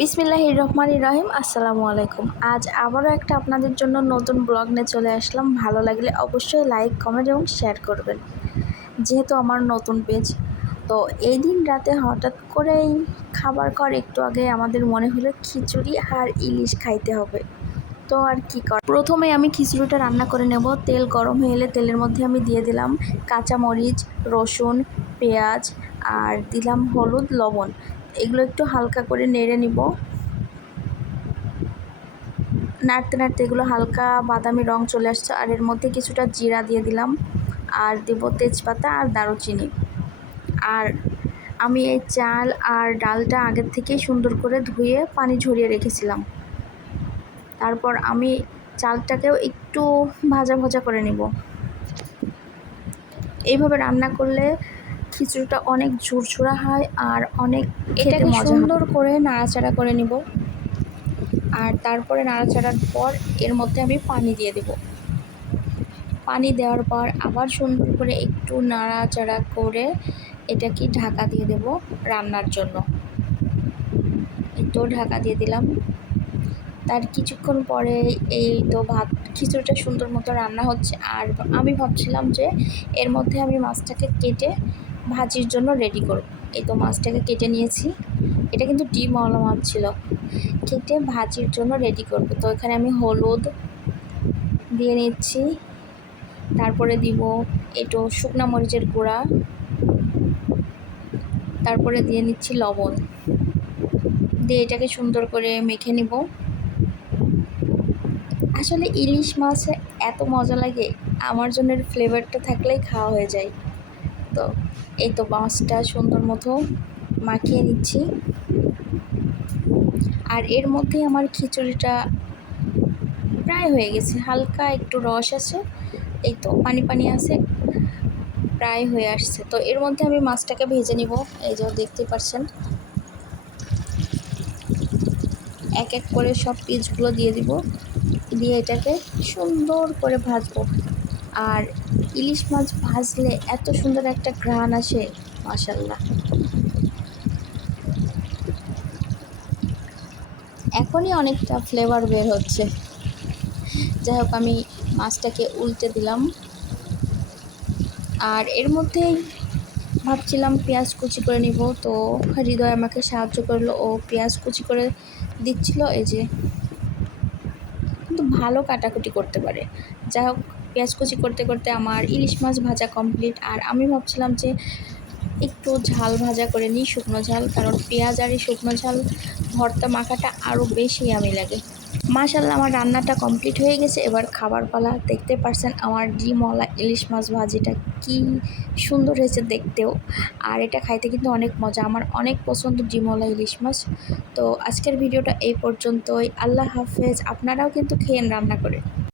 বিসমিল্লাহ রহমান রহিম আসসালামু আলাইকুম আজ আবারও একটা আপনাদের জন্য নতুন ব্লগ নিয়ে চলে আসলাম। ভালো লাগলে অবশ্যই লাইক, কমেন্ট এবং শেয়ার করবেন। যেহেতু আমার নতুন পেজ, তো এই দিন রাতে হঠাৎ করেই খাবার কর একটু আগে আমাদের মনে হলো খিচুড়ি আর ইলিশ খাইতে হবে। তো আর কি কর প্রথমে আমি খিচুড়িটা রান্না করে নেব। তেল গরম হয়ে এলে তেলের মধ্যে আমি দিয়ে দিলাম কাঁচামরিচ, রসুন, পেঁয়াজ আর দিলাম হলুদ, লবণ। এগুলো একটু হালকা করে নেড়ে নিব। নাড়তে নাড়তে এগুলো হালকা বাদামি রং চলে আসছে। আর এর মধ্যে কিছুটা জিরা দিয়ে দিলাম। আর দেব তেজপাতা আর দারুচিনি। আর আমি এই চাল আর ডালটা আগের থেকেই সুন্দর করে ধুয়ে পানি ঝরিয়ে রেখেছিলাম। তারপর আমি চালটাকেও একটু ভাজা ভাজা করে নিব। এইভাবে রান্না করলে খিচুড়িটা অনেক ঝুরঝুরা হয় আর অনেক খেতে মজা সুন্দর করে নাড়াচাড়া করে নিব। আর তারপরে নাড়াচাড়ার পর এর মধ্যে আমি পানি দিয়ে দেব। পানি দেওয়ার পর আবার সুন্দর করে একটু নাড়াচাড়া করে এটাকে ঢাকা দিয়ে দেব রান্নার জন্য। তো ঢাকা দিয়ে দিলাম। তার কিছুক্ষণ পরে এই তো ভাত খিচুড়িটা সুন্দর মতো রান্না হচ্ছে। আর আমি ভাবছিলাম যে এর মধ্যে আমি মাছটাকে কেটে ভাজির জন্য রেডি করব। এই তো মাছটাকে কেটে নিয়েছি। এটা কিন্তু ডিমওয়ালা মাছ ছিল। কেটে ভাজির জন্য রেডি করব। তো এখানে আমি হলুদ দিয়ে নিচ্ছি। তারপরে দিব একটু শুকনা মরিচের গুঁড়া। তারপরে দিয়ে নিচ্ছি লবণ। দিয়ে এটাকে সুন্দর করে মেখে নিব। আসলে ইলিশ মাছে এত মজা লাগে। আমার জন্য ফ্লেভারটা থাকলেই খাওয়া হয়ে যায়। তো এই তো মাছটা সুন্দর মতো মাখিয়ে নিচ্ছি। আর এর মধ্যে আমার খিচুড়িটা প্রায় হয়ে গেছে, হালকা একটু রস আছে, এই তো পানি পানি আছে, প্রায় হয়ে আসছে। তো এর মধ্যে আমি মাছটাকে ভেজে নিব, এই যে দেখতে পাচ্ছেন। এক এক করে সব পিসগুলো দিয়ে দিব, দিয়ে এটাকে সুন্দর করে ভাজবো। আর ইলিশ মাছ ভাজলে এত সুন্দর একটা ঘ্রাণ আসে মাসাল্লাহ এখনই অনেকটা ফ্লেভার বের হচ্ছে। যাই হোক, আমি মাছটাকে উল্টে দিলাম। আর এর মধ্যেই ভাবছিলাম পেঁয়াজ কুচি করে নিব, তো হৃদয় আমাকে সাহায্য করল। ও পেঁয়াজ কুচি করে দিচ্ছিল, এই যে। কিন্তু ভালো কাটাকুটি করতে পারে। যাই হোক পেঁয়াজ কুচি করতে করতে আমার ইলিশ মাছ ভাজা কমপ্লিট আর আমি ভাবছিলাম যে একটু ঝাল ভাজা করে নিই শুকনো ঝাল, কারণ পেঁয়াজ আর এই শুকনো ঝাল ভর্তা মাখাটা আরও বেশি আমি লাগে। মাশাল্লাহ আমার রান্নাটা কমপ্লিট হয়ে গেছে। এবার খাবার পালা, দেখতে পারছেন আমার ডিমওয়ালা ইলিশ মাছ ভাজিটা কি সুন্দর হয়েছে দেখতেও। আর এটা খাইতে কিন্তু অনেক মজা, আমার অনেক পছন্দ ডিমওয়ালা ইলিশ মাছ। তো আজকের ভিডিওটা এই পর্যন্তই। আল্লাহ হাফেজ, আপনারাও কিন্তু খেয়েন রান্না করে।